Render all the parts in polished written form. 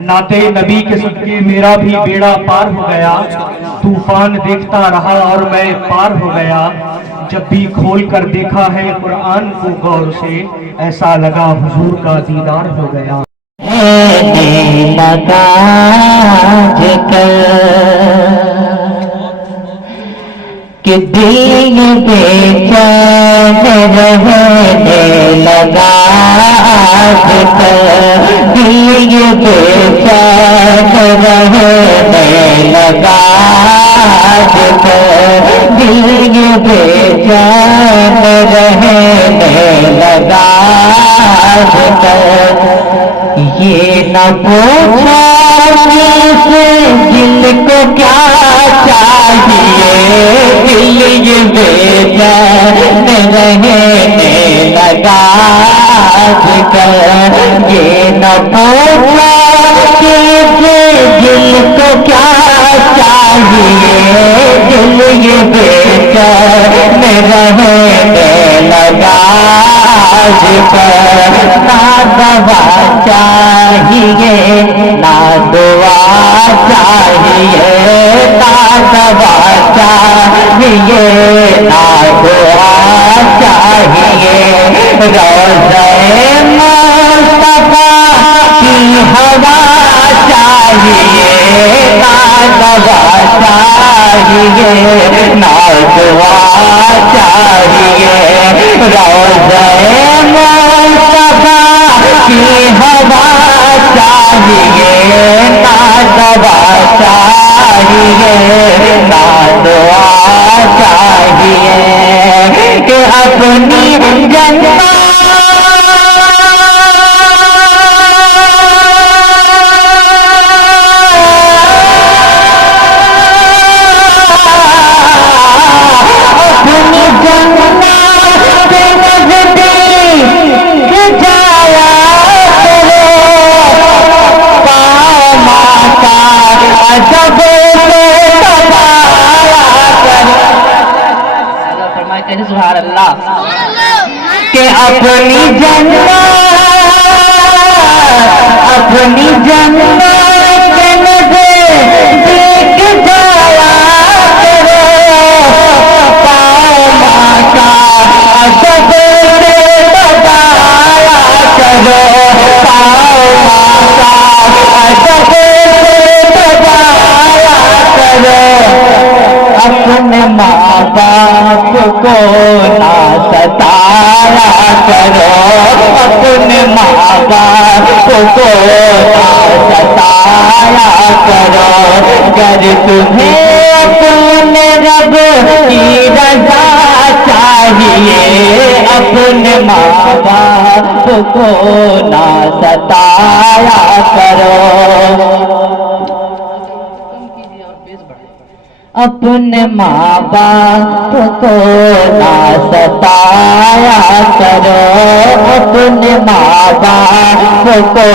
नाते नबी के सदके मेरा भी बेड़ा पार हो गया, तूफान देखता रहा और मैं पार हो गया। जब भी खोल कर देखा है कुरान को गौर से, ऐसा लगा हुजूर का दीदार हो गया। लगा कि दिल बेचैन रहने लगा, दिल बेचैन रहने लगा, दिल बेचैन रहने लगा। ये न पूछो से दिल को क्या चाहिए, दिल ये बेचैन रहने लगा। ये न पूछो दिल को क्या चाहिए, दिल ये बेचैन रहने लगा। ना दवा चाहिए ना दुआ चाहिए, ना दवा चाहिए ना दुआ चाहिए। रोज़े मुस्तफा की हवा चाहिए, ना दवा चाहिए ना दुआ चाहिए। रोज़े मुस्तफा की हवा चाहिए, ना दवा चाहिए ना दुआ चाहिए। कि अपनी जनता کہ اپنی جنت کے نزدیک جایا کرو، پاؤں کا ادب سے بتایا کرو، پاؤں کا ادب سے بتایا کرو۔ اپنے ماں باپ کو نہ ستایا کرو، اپنے ماں باپ کو نہ ستایا کرو۔ گر تمہیں اپنے رب کی رضا چاہیے، اپنے ماں باپ کو نہ ستایا کرو۔ اپنے ماں باپ کو نہ ستایا کرو، اپنے ماں باپ کو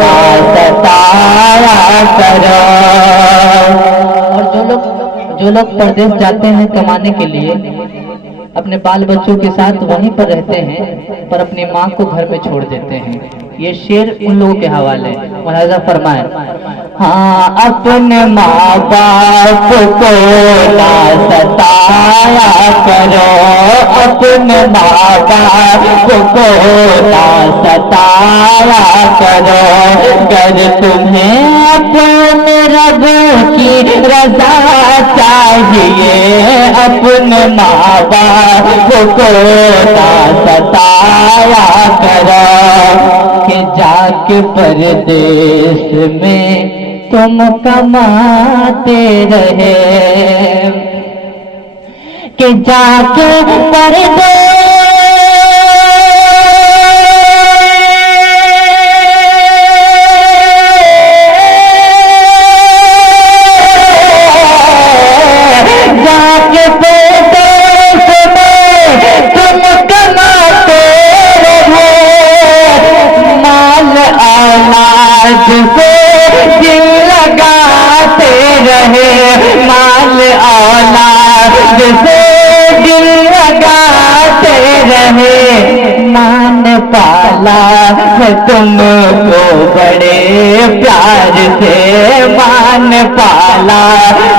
نہ ستایا کرو۔ اور جو لوگ پردیس جاتے ہیں کمانے کے لیے، اپنے بال بچوں کے ساتھ وہیں پر رہتے ہیں پر اپنی ماں کو گھر پہ چھوڑ دیتے ہیں، یہ شعر ان لوگوں کے حوالے ملاحظہ فرمائیں۔ ہاں اپنے ماں باپ کو نہ ستایا کرو، اپنے ماں باپ کو نہ ستایا کرو۔ گر تمہیں اپنے رب کی رضا چاہیے، اپنے ماں باپ کو نہ ستایا کرو۔ کہ جا کے پردیس میں تم کماتے رہے، کہ جا کے پردیس مال اولاد سے دل لگاتے رہے، مان पाला है तुमको बड़े प्यार से, मान पाला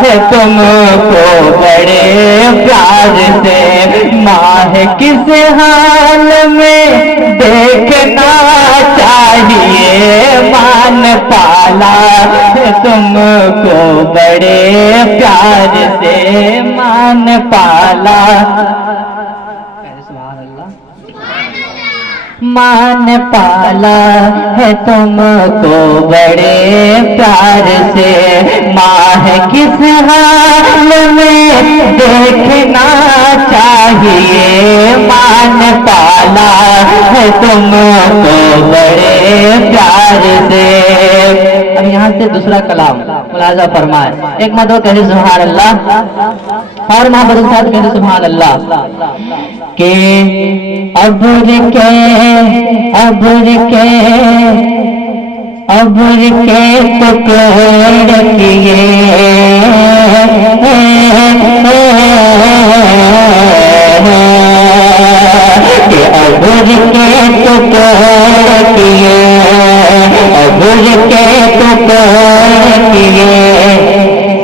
है तुमको बड़े प्यार से। माँ है किस हाल में देखना चाहिए, मान पाला है तुमको बड़े प्यार से, मान पाला। मान पाला है तुमको बड़े प्यार से। माँ है किस हाल में देखना चाहिए, मान पाला है तुमको बड़े प्यार से। अब यहाँ से दूसरा कलाम मुलाजा फरमाए। एक मदो कहे सुभान अल्लाह और महाबूद साहब कहे सुभान अल्लाह के अब्र के टुकड़े किए, कि अब्र के टुकड़े किए, अब्र के टुकड़े किए,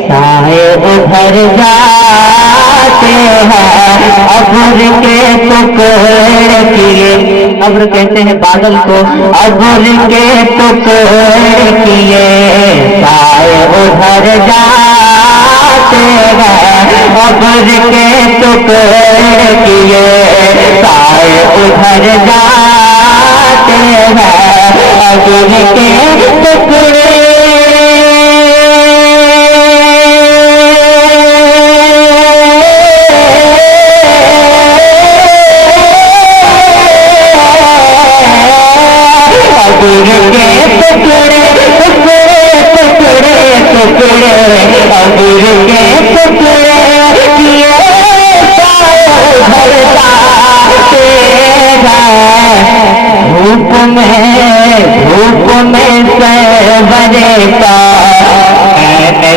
साए उधर जाते हैं, अब्र के टुकड़े किए। अब्र कहते हैं बादल को, अब्र के टुकड़े किए, साए उधर जाते हैं, अब्र के टुकड़े किए, साए उधर जाते हैं, अब्र के टुकड़े।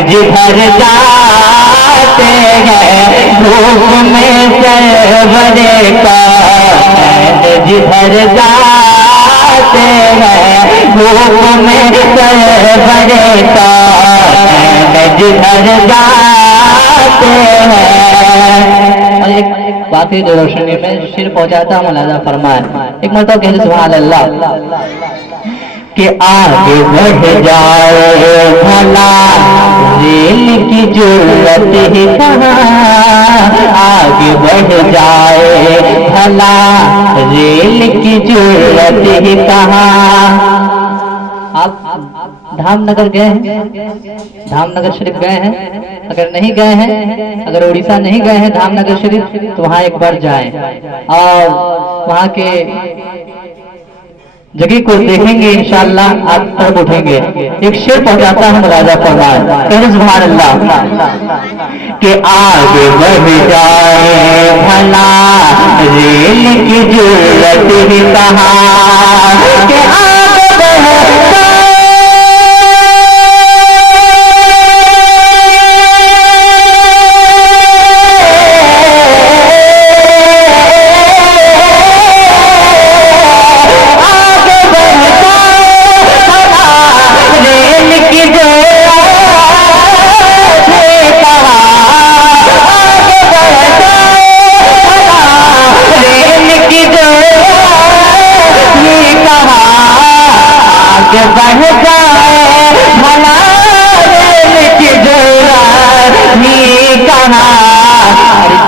जिधर जाते हैं धूप में सरवरे का, जिधर जाते हैं धूप में सरवरे का, जिधर जाते हैं। और एक बाकी जो रोशनी में सिर पहुंचाता मुलाजा फरमाए। एक मरतबा कहे सुभान अल्लाह कि आगे बढ़ जाए भला रेल की जरूरत ही कहाँ, आगे बढ़ जाए भला रेल की जरूरत ही कहाँ। आप धामनगर गए हैं? धामनगर शरीफ गए हैं? अगर नहीं गए हैं, अगर उड़ीसा नहीं गए हैं धामनगर शरीफ, तो वहाँ एक बार जाएं और वहाँ के जगह को देखेंगे, इंशाअल्लाह आप तरफ उठेंगे। एक शेर पहुंचाता है मुलाजा फरमाए, कहे सुभान अल्लाह कि आगे बढ़ जाए भला रेल की जरूरत ही कहाँ, कि आगे बढ़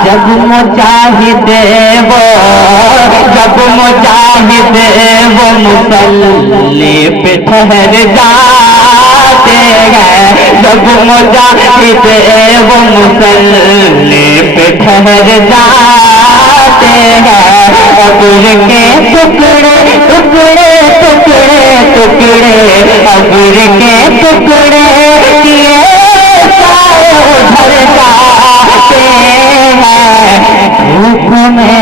जब मुजाहिद वो, जब मुजाहिद वो मुसल्ले पे ठहर जाते हैं, जब मुजाहिद वो मुसल्ले पे ठहर जाते हैं, अब्र के टुकड़े टुकड़े टुकड़े टुकड़े, अब्र के टुकड़े किए उधर जाते हैं, धूप में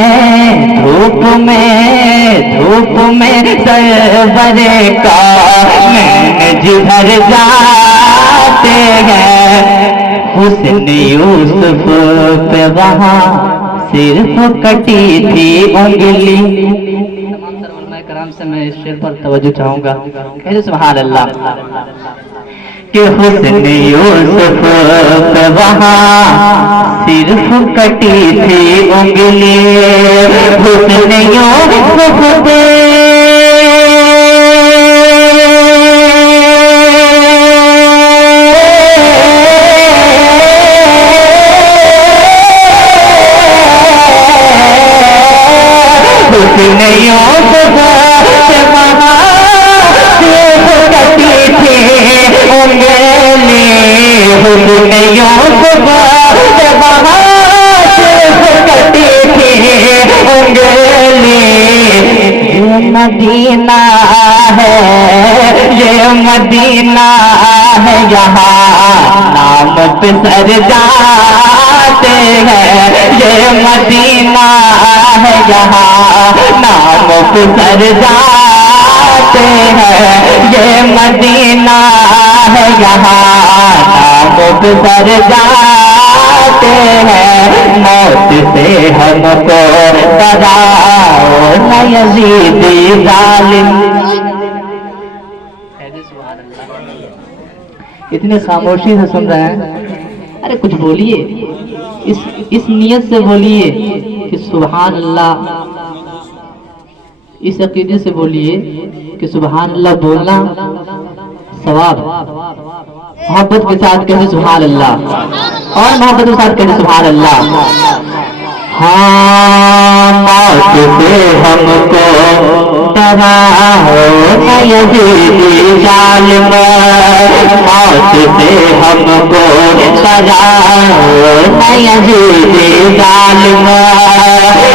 धूप में धूप में सरवरे का नैन जिधर जाते हैं। हुस्न यूसुफ पे वहाँ सिर्फ कटी थी उंगली। احترام سے میں اس شعر پر توجہ چاہوں گا. کہتے سبحان اللہ کہ حسن یوسف پہ وہاں صرف کٹی تھی انگلی. حسن یوسف پہ مدینہ ہے یہ مدینہ ہے یہاں نام پہ سر جاتے ہیں. یہ مدینہ ہے یہاں نام پہ سر جاتے ہیں. یہ مدینہ ہے یہاں نام پہ سر جاتے ہیں. موت سے ہم کو ڈراؤ نہ یزیدی ظالم. اتنے خاموشی سے سن رہے ہیں. ارے کچھ بولیے, اس نیت سے بولیے کہ سبحان اللہ, اس عقیدے سے بولیے کہ سبحان اللہ بولنا ثواب. محبت کے ساتھ کہتے سبحان اللہ, اور محبت کے ساتھ کہتے سبحان اللہ. ہاں موت سے ہم کو ڈراؤ نہ یزیدی ظالم. موت سے ہم کو ڈراؤ نہ یزیدی ظالم.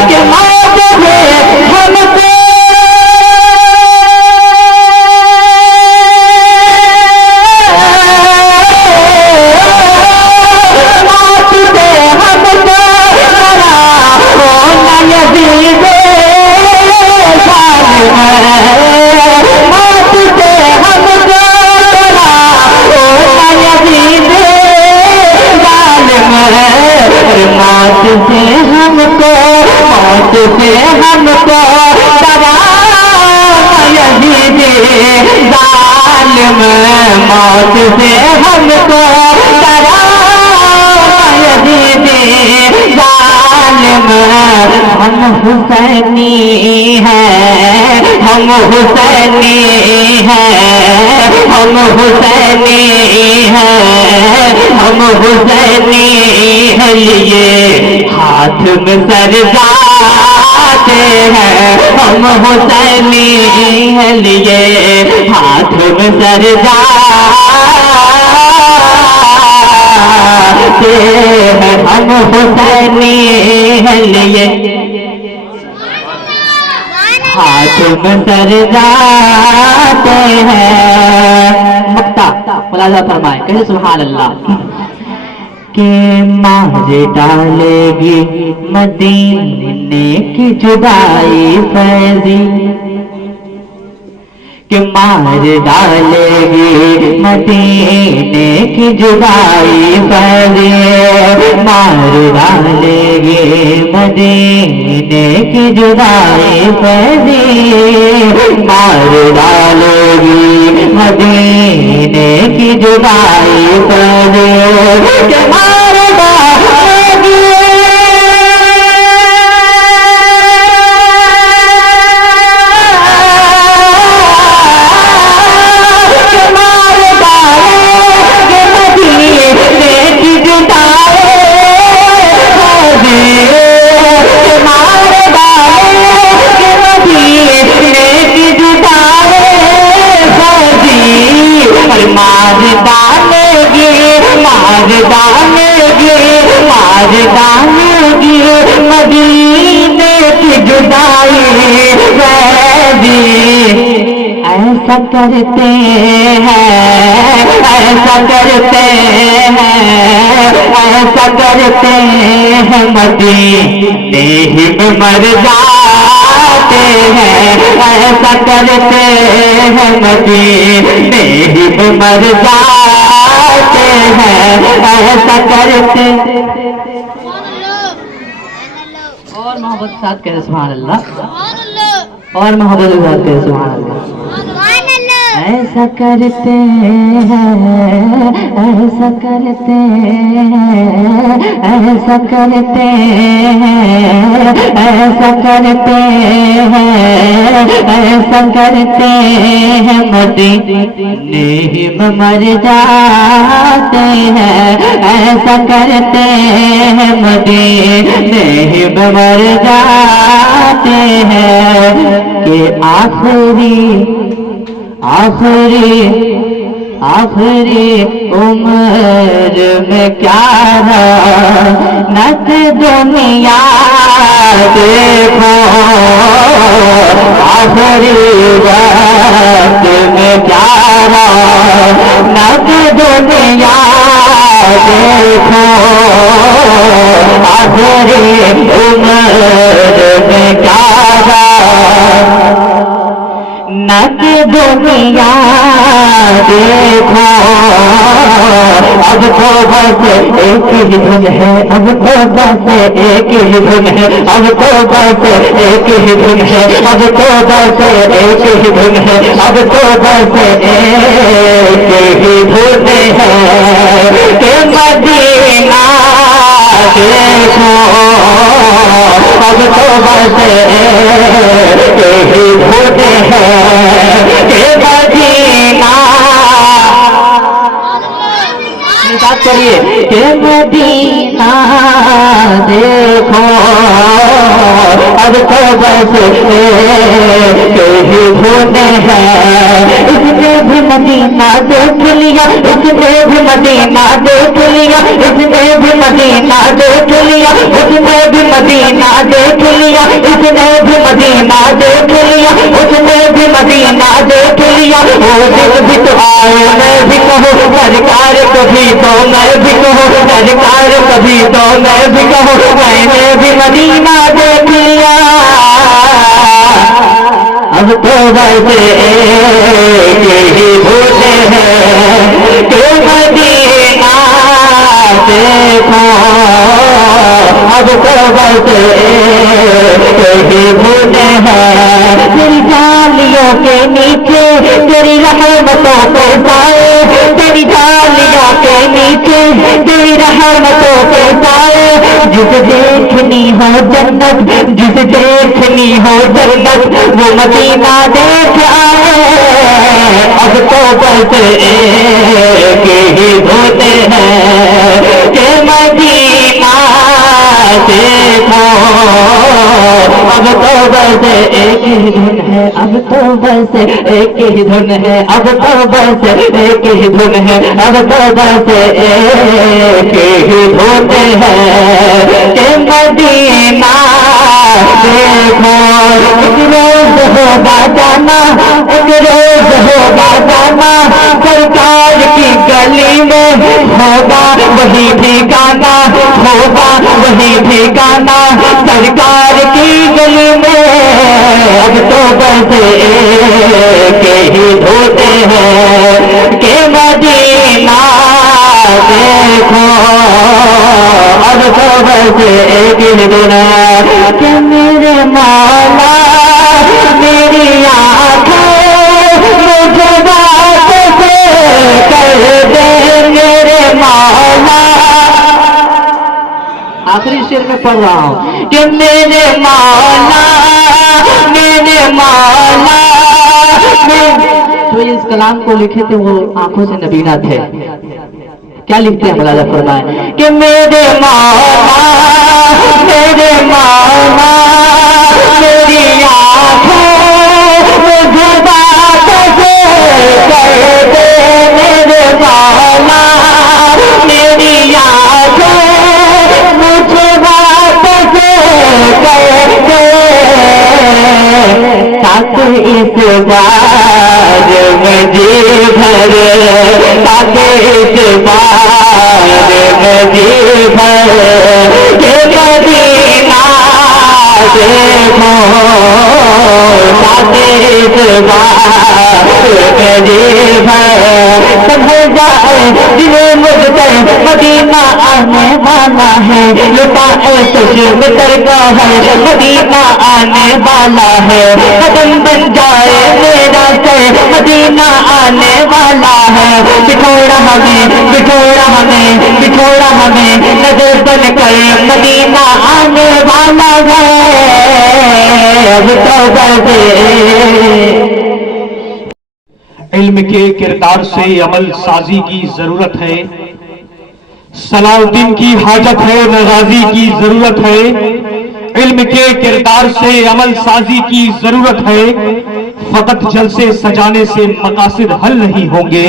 کہ موت سے ہم کو حسینی ہے, ہم حسینی ہے, ہم حسینی ہے, ہم حسینی ہے. لیے ہاتھ میں سر جاتے ہیں. ہم حسینی ہے لیے ہاتھ میں سر جاتے ہیں. ہم حسینی ہے لیے ہاتھ میں سر جاتے ہیں. مقطع ملاحظہ فرمائے کہتے سبحان اللہ کہ مار ڈالے گی مدینے کی جدائی فیضی. کہ مار ڈالے گی مدینے کی جدائی فیضی. مار ڈالے گی مدینے کی جدائی فیضی. مار ڈالے گی مدینے کی جدائی فیضی. کہ مار ڈالے گی مدینے کی جدائی ایسا کرتے ہیں, ایسا کرتے ہیں, ایسا کرتے ہیں. مدینے ہی میں مر جاتے ہیں. ایسا کرتے ہیں مدینے ہی میں مر جاتے ہیں. ایسا کرتے اور محبت کے ساتھ کہتے سبحان اللہ. اور محبت بات کرے سبحان اللہ. ایسا کرتے ہیں ایسا کرتے ہیں ایسا کرتے ہیں ایسا کرتے ہیں ایسا کرتے ہیں مدینے میں مر جاتے ہیں ایسا کرتے ہیں مدینے میں مر جاتے ہیں کہ آخری عمر میں کیا رونق دنیا دیکھو آخری وقت میں کیا رونق دنیا دیکھو آخری عمر میں کیا نک دنیا دیکھو اب تو بس ایک ہی دھن ہے اب تو بس ایک ہی دھن ہے اب تو بس ایک ہی دھن ہے اب تو بس ایک ہی دھن ہے اب تو بس ایک ہی دھن ہے کہ مدینہ دیکھو اب تو بس ایک ہی دھن ہے کہ مدینہ بات کریے کہ مدینہ دیکھو اب تو بس ہی دھونے ہیں اس نے بھی مدینہ دیکھ لیا اس نے بھی مدینہ دیکھ لیا اس نے بھی مدینہ دیکھ لیا اس نے بھی مدینہ دیکھ لیا اس نے بھی مدینہ دیکھ لیا اس نے بھی مدینہ دیکھ لیا وہ دل بھی تو آئے میں بھی کہوں سرکار کبھی تو میں بھی کہوں سرکار کبھی تو میں بھی کہوں میں نے بھی مدینہ دیکھ لیا اب تو ویسے ہی بھولے ہیں کہ مدینہ دیکھو اب تو ویسے ہی بھولے ہیں تیری جالیوں کے نیچے تیری رحمتوں کے سائے تیری جالیوں کے نیچے تیری رحمتوں کے سائے جس دیکھنی ہو جنت جس دیکھنی ہو جنت وہ مدینہ دیکھ آئے اب تو بس ایک ہی دھوتے ہیں کہ مدینہ دیکھو اب تو بس ایک ہی دھن ہے اب تو بس ایک ہی دھن ہے اب تو بس ایک ہی دھن ہے اب تو بس ایک ہی دھوتے ہیں کہ مدینہ دیکھو ایک روز ہوگا جانا ایک روز ہوگا جانا سرکار کی گلی میں ہوگا وہی بھی گانا ہوگا وہی بھی گانا سرکار کی گلی میں اب تو بس ایک ہی دھوتے ہیں کہ مدینہ دیکھو اب تو بس ایک ہی دن کہ میرے مولا میری آنکھیں مجھے بات سے کر دے میرے مولا آخری شعر میں پڑھ رہا ہوں کہ میرے مولا جو اس کلام کو لکھے تھے وہ آنکھوں سے نبینا تھے کیا لکھتے ہیں مولانا فرمائے کہ میرے مولا میری آنکھیں مجھے بات سے کر دے میرے مولا میری آنکھیں مجھے بات سے کر دے تاکہ اس بار میں جی بھر تاکہ اس بار میں جی بھر کہ مدینہ دیکھو تاکہ اس بار میں جی بھر जाए जिन्हें मुझसे मदीना आने वाला है, लुटाए चश्म तर का है मदीना आने वाला है, कदम बन जाए मेरा से मदीना आने वाला है, बिठोड़ा हमें बिठोड़ा हमें बिठोड़ा हमें नजर बन कर मदीना आने वाला है, अब तौबा दे। इल्म के किरदार से अमल साजी की जरूरत है, सलाउद्दीन की हाजत है न गाजी की जरूरत है। इल्म के किरदार से अमल साजी की जरूरत है, फकत जलसे सजाने से मकासिद हल नहीं होंगे,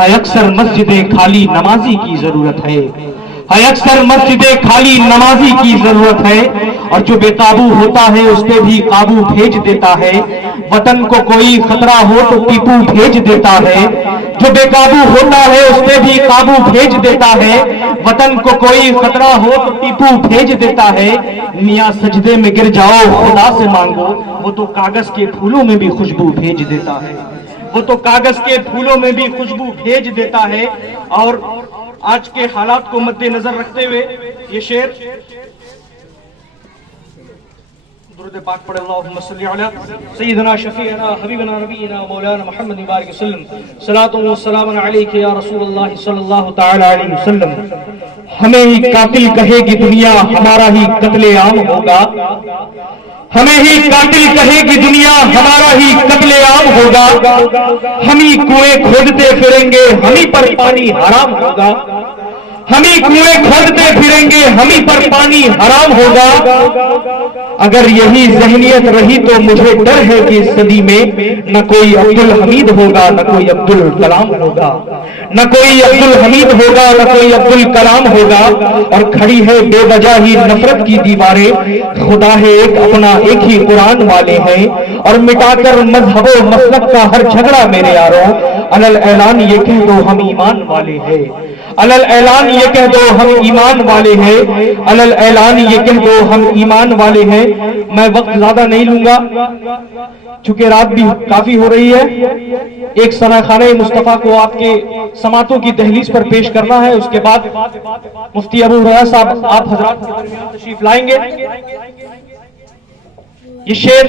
है अक्सर मस्जिदें खाली नमाजी की जरूरत है, अक्सर मस्जिदें खाली नमाजी की जरूरत है। और जो बेकाबू होता है उस पे भी काबू भेज देता है, वतन को कोई खतरा हो तो टीपू भेज देता है, जो बेकाबू होता है उस पे भी काबू भेज देता है, वतन को कोई खतरा हो तो टीपू भेज देता है। मियां सजदे में गिर जाओ खुदा से मांगो, वो तो कागज के फूलों में भी खुशबू भेज देता है, वो तो कागज के फूलों में भी खुशबू भेज देता है। और आज के हालात को मद्देनजर रखते हुए ये शेर दुरूद पाक पढ़े, अल्लाहुम्मा सल्ली अला सय्यिदना शफीअना हबीबना नबीना मौलाना मुहम्मद मुबारक वसल्लम, सलातु व सलामुन अलैका या रसूलल्लाह सल्लल्लाहु तआला अलैहि वसल्लम। हमें ही कातिल कहेगी दुनिया, हमारा ही कत्ले आम होगा, हमें ही कातिल कहेगी दुनिया, हमारा ही कत्ले आम होगा, हम ही कुएं खोदते फिरेंगे, हम ही पर पानी हराम होगा, हम ही कुएं खोदते फिरेंगे, हम ही पर पानी हराम होगा। अगर यही ज़हनियत रही तो मुझे डर है कि इस सदी में न कोई अब्दुल हमीद होगा, न कोई अब्दुल कलाम होगा, न कोई अब्दुल हमीद होगा, न कोई अब्दुल कलाम होगा। और खड़ी है बेवजह ही नफरत की दीवारें, खुदा है एक अपना एक ही कुरान वाले हैं, और मिटाकर मजहबो मसलक का हर झगड़ा मेरे यारों, अलल ऐलान ये कह दो हम ईमान वाले हैं, अलल ऐलान ये कह दो हम ईमान वाले हैं, अलल ऐलान ये कह दो हम ईमान वाले हैं। मैं वक्त ज्यादा नहीं लूंगा चूंकि रात भी काफी हो रही है। एक सनाखाने मुस्तफा को आपके समातों की दहलीज पर पेश करना है, उसके बाद मुफ्ती अबू हुरैरा साहब आप हजरात के दरमियान तशरीफ लाएंगे। ये शेर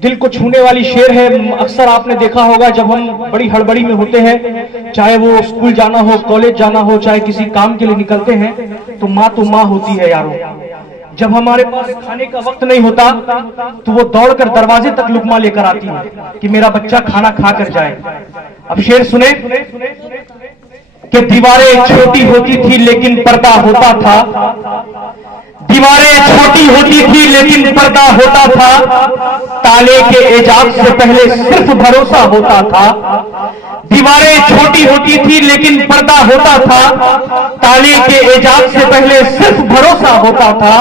दिल को छूने वाली शेर है। अक्सर आपने देखा होगा जब हम बड़ी हड़बड़ी में होते हैं, चाहे वो स्कूल जाना हो, कॉलेज जाना हो, चाहे किसी काम के लिए निकलते हैं, तो माँ होती है यारों। जब हमारे पास खाने का वक्त नहीं होता तो वो दौड़कर दरवाजे तक लुकमा लेकर आती है कि मेरा बच्चा खाना खा कर जाए। अब शेर सुने कि दीवारें छोटी होती थी लेकिन पर्दा होता था, दीवारें छोटी होती थी लेकिन पर्दा होता था, ताले के इजाब से पहले सिर्फ भरोसा होता था। दीवारें छोटी होती थी लेकिन पर्दा होता था, ताले के इजाब से पहले सिर्फ भरोसा होता था।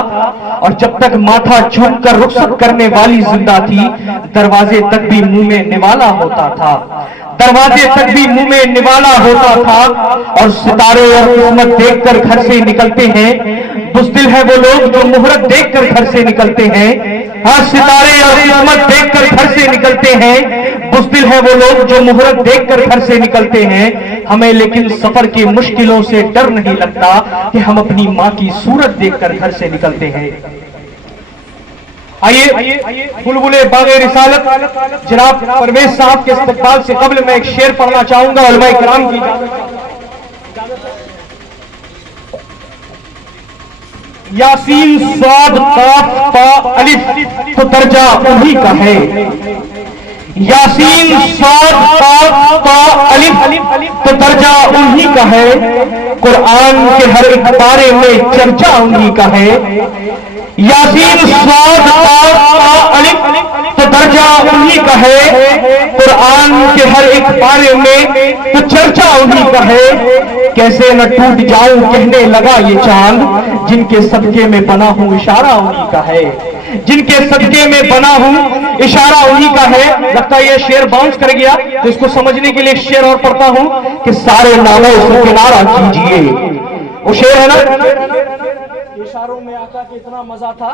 और जब तक माथा झुक कर रुखसत करने वाली जिंदा थी, दरवाजे तक भी मुंह में निवाला होता था, दरवाजे तक भी मुंह में निवाला होता था। और सितारे और किस्मत देखकर घर से निकलते हैं, बुज़दिल है वो लोग जो मुहूर्त देखकर घर से निकलते हैं। हाँ, सितारे और किस्मत देखकर घर से निकलते हैं, बुज़दिल है वो लोग जो मुहूर्त देखकर घर से निकलते हैं। हमें लेकिन सफर की मुश्किलों से डर नहीं लगता कि हम अपनी माँ की सूरत देखकर घर से निकलते हैं। आइए बुलबुले बागे रिसालत जनाब परवेज साहब के इस्तकबाल से कबल मैं एक शेर पढ़ना चाहूंगा उलमाए किराम की यासीन स्वाद काफ ता अलिफ तो दर्जा उन्हीं का है, यासीन स्वाद काफ ता अलिफ तो दर्जा उन्हीं का है, कुरान के हर एक पारे में चर्चा उन्हीं का है। यासीन स्वाद काफ अलिफ तो दर्जा उन्हीं का है, कुरान के हर एक पारे में तो चर्चा उन्हीं का है। कैसे न टूट जाऊं कहने लगा ये चांद, जिनके सदके में बना हूं इशारा उन्हीं का है, जिनके सदके में बना हूं इशारा उन्हीं का है। लगता है ये शेर बाउंस कर गया, तो इसको समझने के लिए एक शेर और पढ़ता हूं कि सारे नामों से किनारा कीजिए। वो शेर है ना, इशारों में आका के इतना मजा था,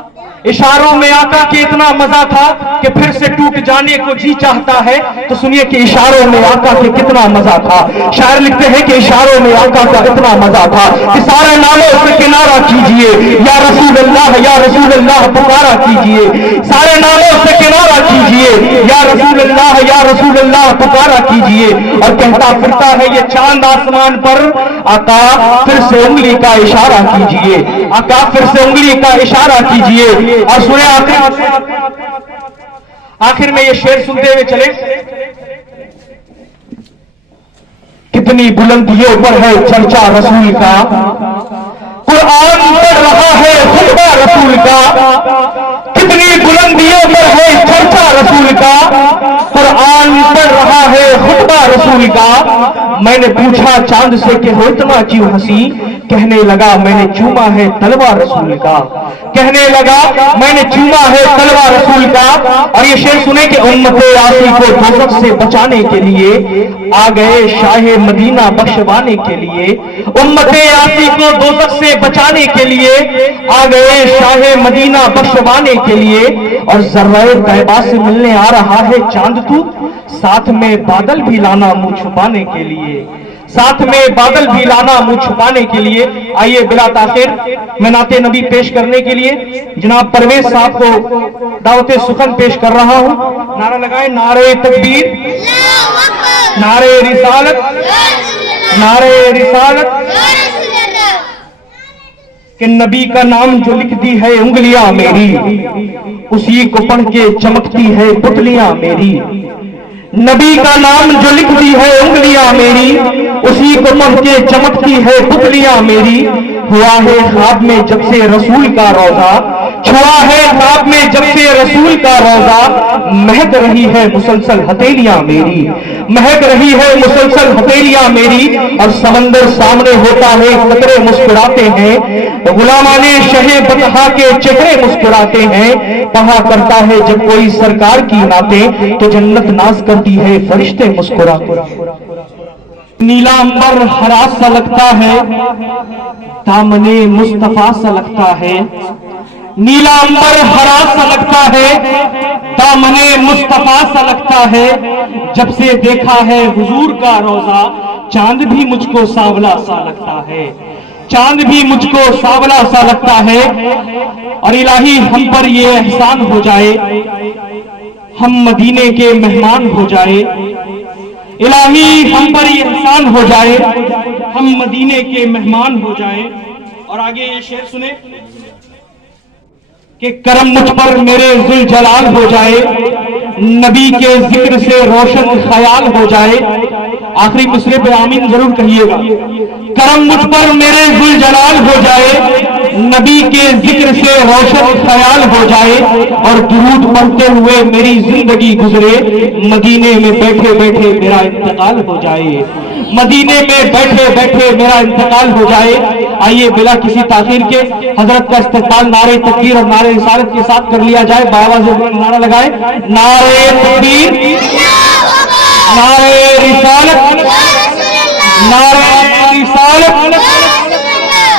इशारों में आका के इतना मजा था कि फिर से टूट जाने को जी चाहता है। तो सुनिए कि इशारों में आका के कितना मजा था। शायर लिखते हैं कि इशारों में आका का इतना मजा था कि सारे नामों से किनारा कीजिए, या रसूल अल्लाह पुकारा कीजिए, सारे नामों से किनारा कीजिए, या रसूल अल्लाह पुकारा कीजिए। और कहता फिरता है ये चांद आसमान पर, आका फिर से उंगली का इशारा कीजिए, आका फिर से उंगली का इशारा कीजिए। और सुने आखिर में ये शेर सुनते हुए चले, कितनी बुलंदियों पर है चर्चा रसूल का, कुरान पढ़ रहा है खुतबा रसूल का, कितनी बुलंदियों पर है चर्चा रसूल का, कुरान पढ़ रहा है खुतबा रसूल का। मैंने पूछा चांद से कि हो इतना क्यों हंसी, कहने लगा मैंने चूमा है तलवा रसूल का, कहने लगा मैंने चूमा है तलवा रसूल का। और ये शेर सुने कि उम्मते आसी को दोज़ख से बचाने के लिए आ गए शाहे मदीना बख्शवाने के लिए, उम्मते आसी को दोज़ख से बचाने के लिए आ गए शाहे मदीना बख्शवाने के लिए। और ज़र्रे तैबा से मिलने आ रहा है चांद तू, साथ में बादल भी लाना मुंह छुपाने के लिए, साथ में बादल भी लाना मुंह छुपाने के लिए। आइए बिला ताखिर मैं नाते नबी पेश करने के लिए जनाब परवेज साहब को दावते सुखन पेश कर रहा हूं। नारा लगाए, नारे तकबीर, नारे रिसालत, नारे रिसालत। कि नबी का नाम जो लिखती है उंगलियां मेरी, उसी को पढ़ के चमकती है पुतलियां मेरी। नबी का नाम जो लिखती है उंगलियां मेरी, उसी को पढ़ के चमकती है पुतलियां मेरी। हुआ है ख्वाब में जब से रसूल का रोजा, छुआ है ख्वाब में जब से रसूल का रोजा, महक रही है मुसलसल हथेलियां मेरी, महक रही है मुसलसल हथेलियां मेरी। और समंदर सामने होता है कतरे मुस्कुराते हैं, गुलामाने शहे बतहा के चेहरे मुस्कुराते हैं। पढ़ा करता है जब कोई सरकार की नाते, तो जन्नत नाज करती है फरिश्ते मुस्कुराते। नीला अंबर हरा सा लगता है, दामने मुस्तफा सा लगता है, नीला अंबर हरा सा लगता है, दामने मुस्तफा सा लगता है। जब से देखा है हुजूर का रोजा, चांद भी मुझको सांवला सा लगता है, चांद भी मुझको सांवला सा लगता है। और इलाही हम पर ये एहसान हो जाए, हम मदीने के मेहमान हो जाए, इलाही हम पर ये एहसान हो जाए, हम मदीने के मेहमान हो जाए। और आगे ये शेर सुने कि करम मुझ पर मेरे जुल जलाल हो जाए, नबी के जिक्र से रोशन ख्याल हो जाए। आखिरी मिसरे पे आमीन जरूर कहिएगा। करम मुझ पर मेरे जुल जलाल हो जाए, नबी के जिक्र से रोशन ख्याल हो जाए। और दुरूद पढ़ते हुए मेरी जिंदगी गुजरे, मदीने में बैठे बैठे मेरा इंतकाल हो जाए, मदीने में बैठे बैठे मेरा इंतकाल हो जाए। आइए बिला किसी ताखीर के हजरत का इस्तकबाल नारे तकबीर और नारे रिसालत के साथ कर लिया जाए। बाआवाज़ नारा लगाए, नारे तकबीर, नारे रिसालत, नारे रिसालत।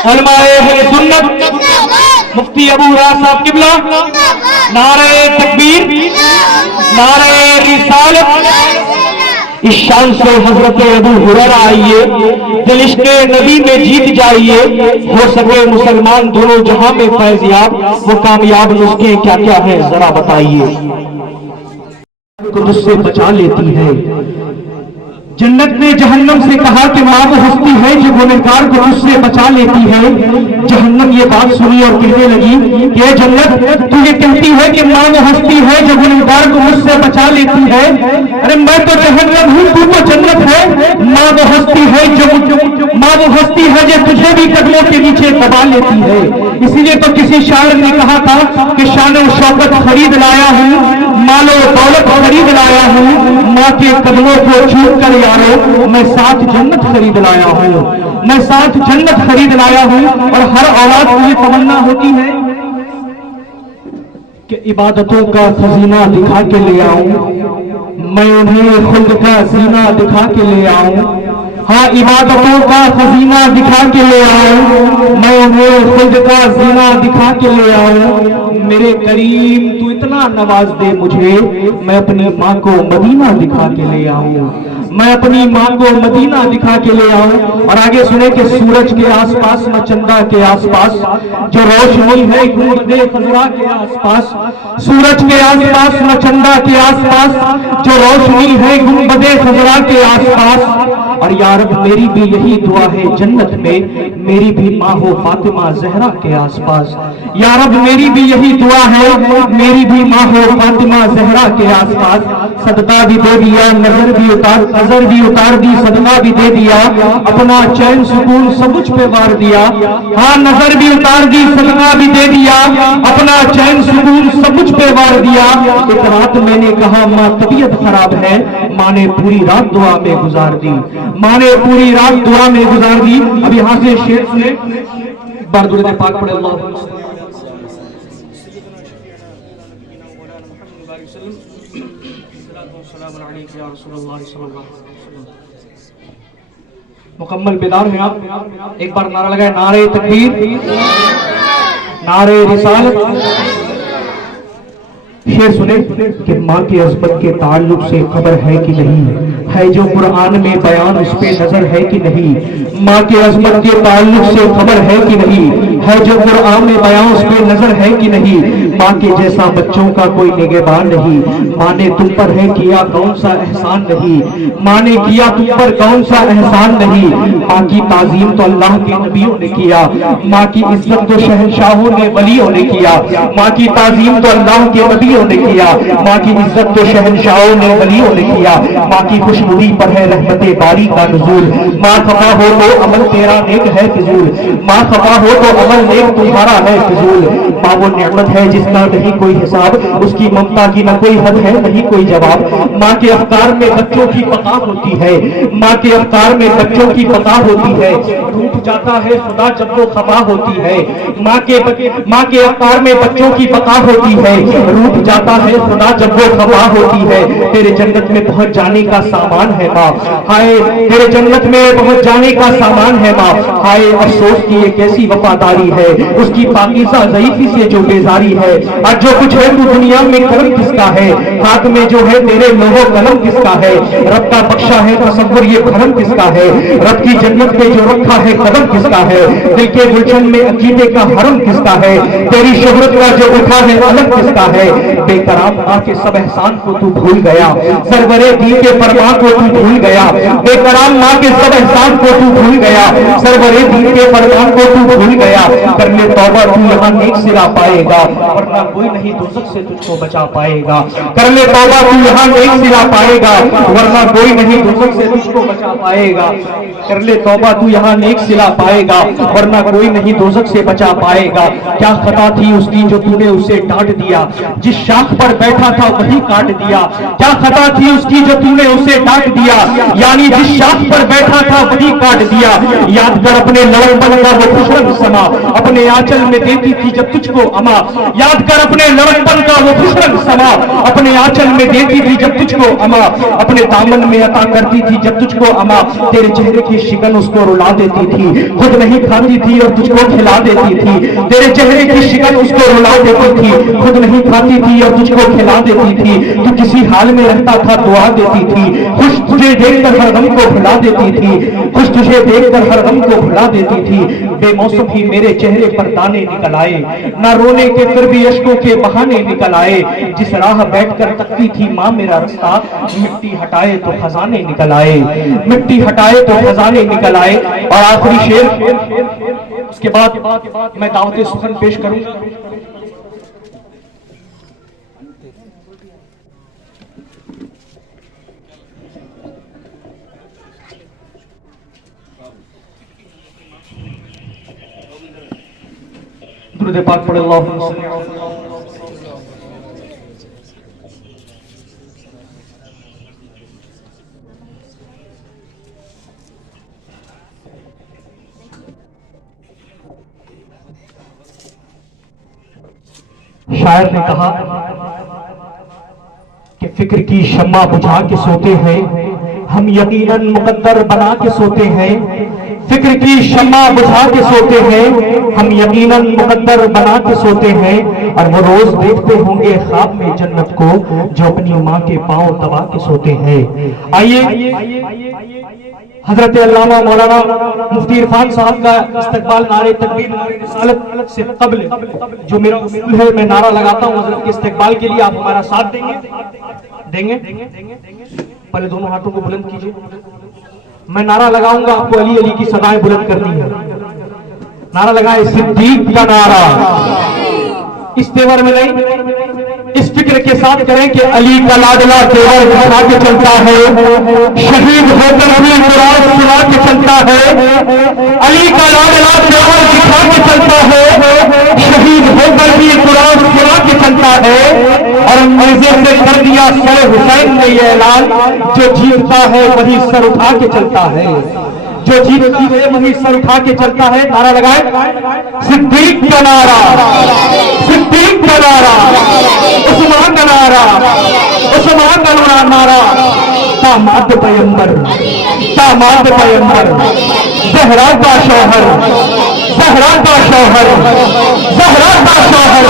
उलमाए अहले सुन्नत मुफ्ती अबू हुरैरा साहब किबला, नारे तकबीर, नारे रिसालत। इस शान से हजरत अबू हुरैरा आइए, दिल इश्क़े नबी में जीत जाइए, हो सके मुसलमान दोनों जहां में फैज़याब। वो कामयाब नुस्खे क्या क्या है जरा बताइए। को मुझसे बचा लेती है, जन्नत ने जहन्नम से कहा कि माँ वो हस्ती है जो गुनहगार को मुझसे बचा लेती है। जहन्नम ये बात सुनी और कहने लगी कि जन्नत तू ये कहती है कि माँ वो हस्ती है जो गुनहगार को मुझसे बचा लेती है। अरे मैं तो जहन्नम हूँ, तू तो जन्नत है। माँ वो हस्ती है जो तुझे भी कदमों के नीचे दबा लेती है। इसीलिए तो किसी शायर ने कहा था कि शान और शौकत खरीद लाया हूँ, मालो दौलत खरीद लाया हूँ, माँ के कदमों को छू कर यारो मैं साथ जन्नत खरीद लाया हूँ, मैं साथ जन्नत खरीद लाया हूँ। और हर औलाद को ये तमन्ना होती है कि इबादतों का खजीना दिखा के ले आऊं, मैं उन्हें खुद का सीना दिखा के ले आऊं। हाँ इबादतों का खजीना दिखा के ले आऊं, मैं उन्हें खुद का जीना दिखा के ले आऊं। मेरे करीम तू इतना नवाज दे मुझे, मैं अपनी माँ को मदीना दिखा के ले आऊं, मैं अपनी माँ को मदीना दिखा के ले आऊं। और आगे सुने कि सूरज के आसपास न चंदा के आसपास जो रोशनी है गुंबदे खजरा के आसपास, सूरज के आसपास न चंदा के आसपास जो रोशनी है गुंबदे खजरा के आसपास। और या रब मेरी भी यही दुआ है जन्नत में मेरी भी माँ हो फातिमा जहरा के आसपास। या रब मेरी भी यही दुआ है मेरी भी माँ हो फातिमा जहरा के आसपास। सदका भी दे दिया, नजर भी उतार दी, सदका भी दे दिया, अपना चैन सुकून सब कुछ पे वार दिया। हाँ नजर भी उतार दी, सदका भी दे दिया, अपना चैन सुकून सब कुछ पे वार दिया। एक रात मैंने कहा माँ तबीयत खराब है, माँ ने पूरी रात दुआ में गुजार दी, माँ ने पूरी रात दुआ में गुजार दी। अब यहाँ से शेर सुने, बार दुरूद पाक पढ़े अल्लाह मुकम्मल बेदार हैं आप। एक बार नारा लगाए, नारे तकबीर, नारे रिसालत। शेर सुने कि माँ की अज़मत के ताल्लुक से खबर है कि नहीं, है जो कुरान में बयान उस पे नजर है कि नहीं। माँ की अज़मत के ताल्लुक से खबर है कि नहीं, है जो कुरान में बयान उस पे नजर है कि नहीं। माँ के जैसा बच्चों का कोई निगहबान नहीं, माँ ने तुम पर है किया कौन सा एहसान नहीं, माँ ने किया तुम पर कौन सा एहसान नहीं। माँ की ताजीम तो अल्लाह के नबियों ने किया, माँ की इज्जत तो शहंशाहों ने वलियों ने किया, माँ की ताजीम तो अल्लाह के नबियों ने किया, माँ की इज्जत तो शहंशाहों ने वलियों ने किया। माँ की खुशबुदी पर है रहमते बारी का नुज़ूल, माँ खफा हो तो अमल तेरा नेक है फिजूल, माँ खफा हो तो अमल नेक तुम्हारा है फिजूल। माँ वो नेमत है जिसका नहीं कोई हिसाब, उसकी ममता की न कोई हद है नहीं कोई जवाब। माँ के अफ्कार में बच्चों की बका होती है, माँ के अफ्कार में बच्चों की बका होती है, टूट जाता है खुदा जब वो खफा होती है। माँ के अफ्कार में बच्चों की बका होती है, रूठ जाता है खुदा जब वो खफा होती है। तेरे जन्नत में पहुंच जाने का सामान है माँ, हाय तेरे जन्नत में पहुंच जाने का सामान है माँ। हाय अफसोस की ये कैसी वफादारी है, उसकी पाकीज़ा ज़ईफ़ी से जो बेजारी है। आज जो कुछ है तू दुनिया में करम किसका है, हाथ में जो है तेरे लोहो कलम किसका है। रब का बख्शा है तसव्वुर ये भरम किसका है, रब की जन्नत पे जो रखा है कदम किसका है। दिल के गुलशन में अकीदे का हरम किसका है, तेरी शोहरत का जो उठा है अलम किसका है। बेकराम माँ के सब एहसान को तू भूल गया, सरवरे दी के फरमान को तू भूल गया। बेकराम माँ के सब एहसान को तू भूल गया, सरवरे दी के फरमान को तू भूल गया। कर ले तौबा तू यहाँ नेक सिला पाएगा, वरना कोई नहीं दोज़ख से तुझको बचा पाएगा। कर ले तौबा तू यहाँ नेक सिला पाएगा, वरना कोई नहीं दोज़ख से तुझको बचा पाएगा। कर ले तौबा तू यहाँ नेक सिला पाएगा, वरना कोई नहीं दोज़ख से बचा पाएगा। क्या खता थी उसकी जो तूने उसे डांट दिया, जिस शाख पर बैठा था वही काट दिया। क्या खता थी उसकी जो तूने उसे डांट दिया, यानी जिस शाख पर बैठा था वही काट दिया। याद कर अपने लड़कपन का वो खुशरंग समा, अपने आंचल में देती थी जब तुझको अमा। याद कर अपने लड़कपन का वो खुशरंग समा, अपने आंचल में देती थी जब तुझको अमा। अपने दामन में अता करती थी जब तुझको अमा, तेरे चेहरे की शिकन उसको रुला देती थी, खुद नहीं खाती थी और तुझको खिला देती थी। तेरे चेहरे की शिकन उसको रुला देती थी, खुद नहीं खाती थी और तुझको खिला देती थी। तू किसी हाल में रहता था दुआ देती थी, खुश तुझे देखकर हर गम को भुला देती थी, खुश तुझे देखकर हर गम को भुला देती थी। बेमौसम ही मेरे चेहरे पर दाने निकल आए, ना रोने के फिर भी अश्कों के बहाने निकल आए। जिस राह बैठकर तकती थी माँ मेरा रास्ता, मिट्टी हटाए तो खजाने निकल आए, मिट्टी हटाए तो खजाने निकल आए। और आखिरी शेर, उसके बाद मैं दावत सुखन पेश करूंगा। दुरूद पाक पढ़े अल्लाहुम्मा सल्ली अला शायर ने कहा कि फिक्र की शम्मा बुझा के सोते हैं, ہم یقیناً مقدر بنا کے سوتے ہیں، فکر کی شمع بجھا کے سوتے ہیں، ہم یقیناً مقدر بنا کے سوتے ہیں، اور وہ روز دیکھتے ہوں گے خواب میں جنت کو جو اپنی ماں کے پاؤں دبا کے سوتے ہیں۔ آئیے حضرت علامہ مولانا مفتی عرفان صاحب کا استقبال نعرہ تکبیر نعرہ رسالت سے قبل جو میرا اصول ہے میں نعرہ لگاتا ہوں، حضرت کے استقبال کے لیے آپ ہمارا ساتھ دیں گے؟ پہلے دونوں ہاتھوں کو بلند کیجئے، میں نعرہ لگاؤں گا، آپ کو علی علی کی صدائیں بلند کرنی ہے۔ نعرہ لگائے صدیق کا نعرہ، اس تیور میں نہیں، اس فکر کے ساتھ کریں کہ علی کا لاڈلا تیور دکھا کے چلتا ہے، شہید ہو کر بھی قرآن سنا کے چلتا ہے، علی کا لاڈلا تیور دکھا کے چلتا ہے، شہید ہو کر بھی قرآن سنا کے چلتا ہے، اور مرزے سے کر دیا سر حسین نے یہ اعلان، جو جیتتا ہے وہی سر اٹھا کے چلتا ہے، جو جیتتا ہے وہی سر اٹھا کے چلتا ہے۔ نعرہ لگائے صدیق کا نعرہ، صدیق کا نعرہ، عثمان کا نعرہ، عثمان کا نعرہ، داماد پیغمبر، داماد پیغمبر، زہرا کا شوہر، زہرا کا شوہر، زہرا کا شوہر،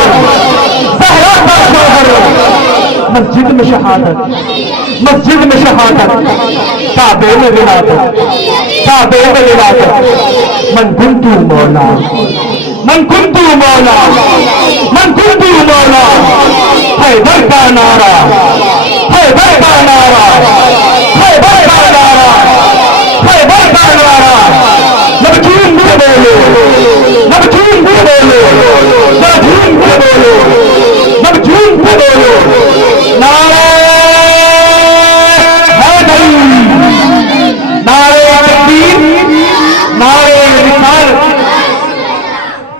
زہرا کا شوہر، مسجد میں شہادت، مسجد میں شہادت، کعبے میں ولادت، کعبے میں ولادت، من کنتو مولا، من کنتو مولا، من کنتو مولا، حیدر کا نعرہ، حیدر کا نعرہ، حیدر کا نعرہ، حیدر کا نعرہ، نبجون بھی بولو، نبجون بھی بولو، نبجون بھی بولو، نبجون بھی بولو، نعرہ حیدری، نعرہ تکبیر، نعرہ رسالت۔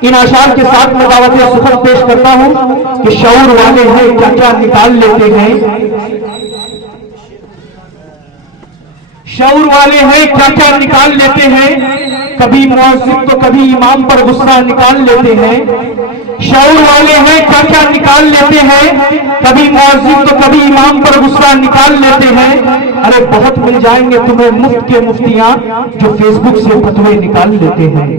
ان اشعار کے ساتھ میں دعوت سخن پیش کرتا ہوں کہ شعور والے ہیں کیا کیا نکال لیتے ہیں، شعور والے ہیں کیا کیا نکال لیتے ہیں، کبھی مؤذن تو کبھی امام پر غصہ نکال لیتے ہیں، شعور والے ہیں کیا کیا نکال لیتے ہیں، کبھی مؤذن تو کبھی امام پر غصہ نکال لیتے ہیں۔ ارے بہت مل جائیں گے تمہیں مفت کے مفتیاں جو فیس بک سے فتوے نکال لیتے ہیں۔